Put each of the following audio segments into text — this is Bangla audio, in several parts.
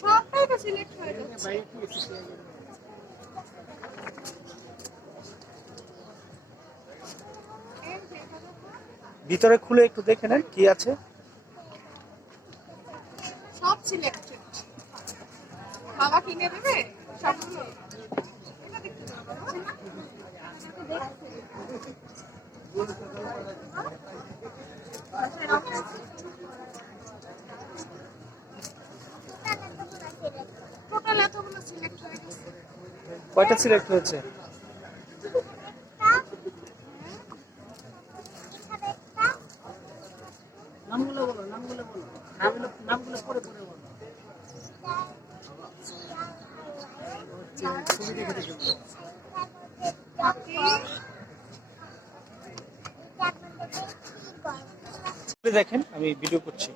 সবটাই তো সিলেক্ট হয়ে যাচ্ছে। ভিতরে খুলে একটু দেখে নেন কি আছে। সব সিলেক্টেড। বাবা কিনে দেবে সবগুলো। এটা দেখতে পাবো না? টোটাল এতগুলো সিলেক্ট হয়ে গেছে। কয়টা সিলেক্ট হয়েছে? নামগুলো বলো, নামগুলো বলো, নামগুলো পরে পরে বলো। ছবি দেখে দেখে বলো। দেখেন আমি ভিডিও করছি।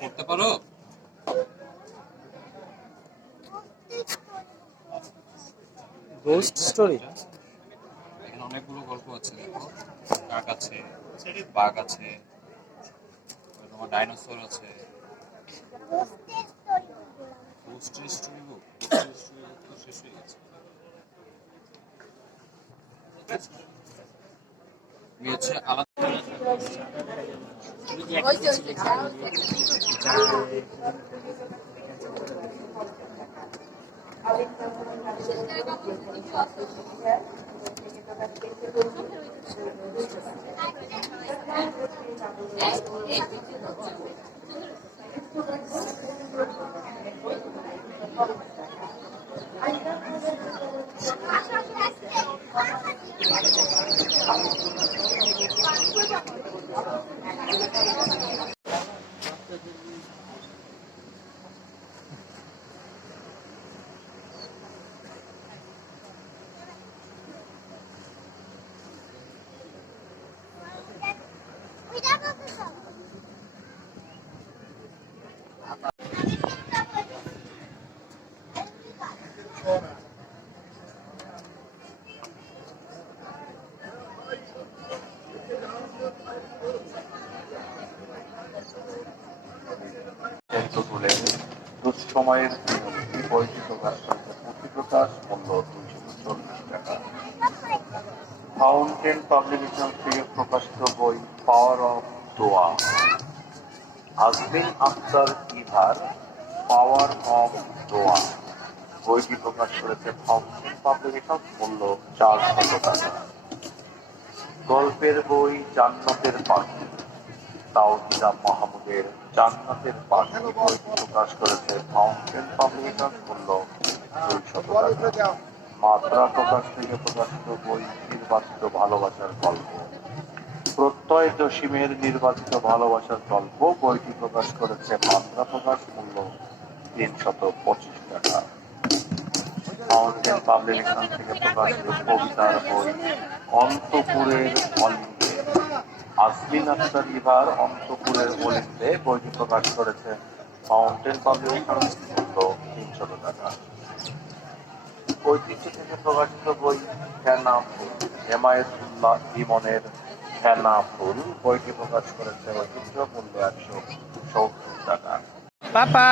করতে পারো? Ghost story. এখানে অনেকগুলো গল্প আছে, দেখো। কাক আছে, বাঘ আছে, তোমার ডাইনোসর আছে। গোস্টের স্টোরি বুক, গোস্টের স্টোরি বুক তো শেষ হয়ে গেছে। আমি হচ্ছে আলাদা দুঃসময়ের বইটি প্রকাশ করেছে পুঁথি প্রকাশ মূল্য 240 টাকা। ফাউন্টেন পাবলিকেশন থেকে প্রকাশিত বই পাওয়ার অফ দোয়া, আজমিন আখতার ইভার পাওয়ার অফ দোয়া বইটি প্রকাশ করেছে ফাউন্টেন পাবলিকেশন মূল্য 400 টাকা। গল্পের বই জান্নাতের পাখি, তাওহিদা মাহমুদের জান্নাতের পাখি বইটি প্রকাশ করেছে ফাউন্টেন পাবলিকেশন মূল্য 200 টাকা। মাত্রা প্রকাশ থেকে প্রকাশিত বই নির্বাচিত ভালোবাসার গল্প, প্রত্যয় জসিমের নির্বাচিত ভালোবাসার গল্প বইটি প্রকাশ করেছে মাত্রা প্রকাশ মূল্য 325 টাকা। ফাউন্টেন পাবলিকেশন থেকে প্রকাশিত কবিতার বই অন্তপুরের অলিন্দে, আজমিন আখতার ইভার অন্তপুরের অলিন্দে বইটি প্রকাশ করেছে ফাউন্টেন পাবলিকেশন মূল্য 300 টাকা। ঐতিহ্য থেকে প্রকাশিত বই ফেনা ফুল, হেমায়েতুল্লাহ ইমনের ফেনা ফুল বইটি প্রকাশ করেছে ঐতিহ্য মূল্য 170 টাকা। পাপা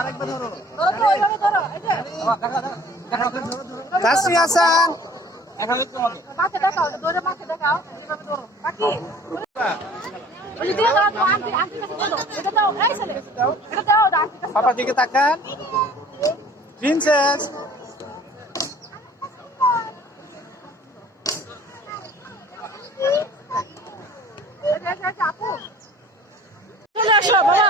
আরেকবার ধরো। তাসমি হাসান পাপা দিকে তাকান। প্রিন্সেস চলে আসো বাবা।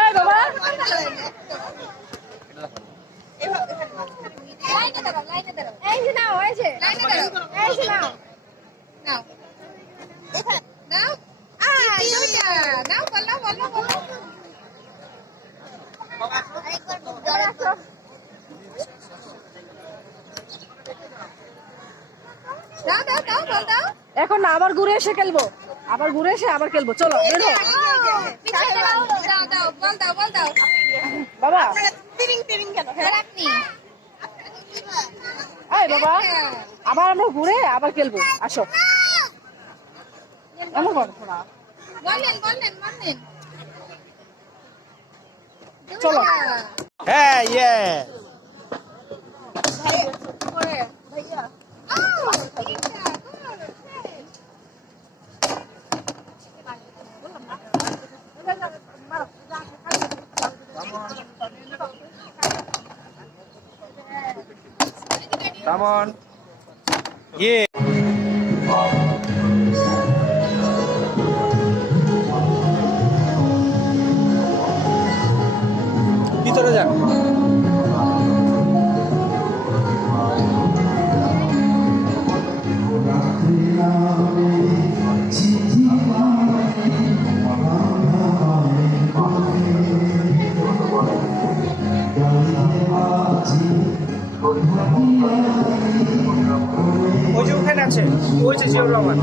এই বাবা এই যে নাও, এই যে এই যে নাও নাও নাও দুইটা নাও, বলো বলো বলো। দাও দাও দাও বল দাও। এখন না, আবার ঘুরে এসে খেলবো, আবার ঘুরে এসে আবার খেলবো। চলো বেরো। দাও দাও বল দাও বল দাও। বাবা তিরিং তিরিং গেল হ্যাঁ আপনি এই বাবা আবার আমরা ঘুরে আবার খেলবো আসো এমন করো না বলেন বলেন বলেন চলো। হ্যাঁ ইয়ে ভাইয়া কাম অন ইয়ে ভিতরে যান ওই যে ওখানে আছে ওই যে জিয়াউর রহমান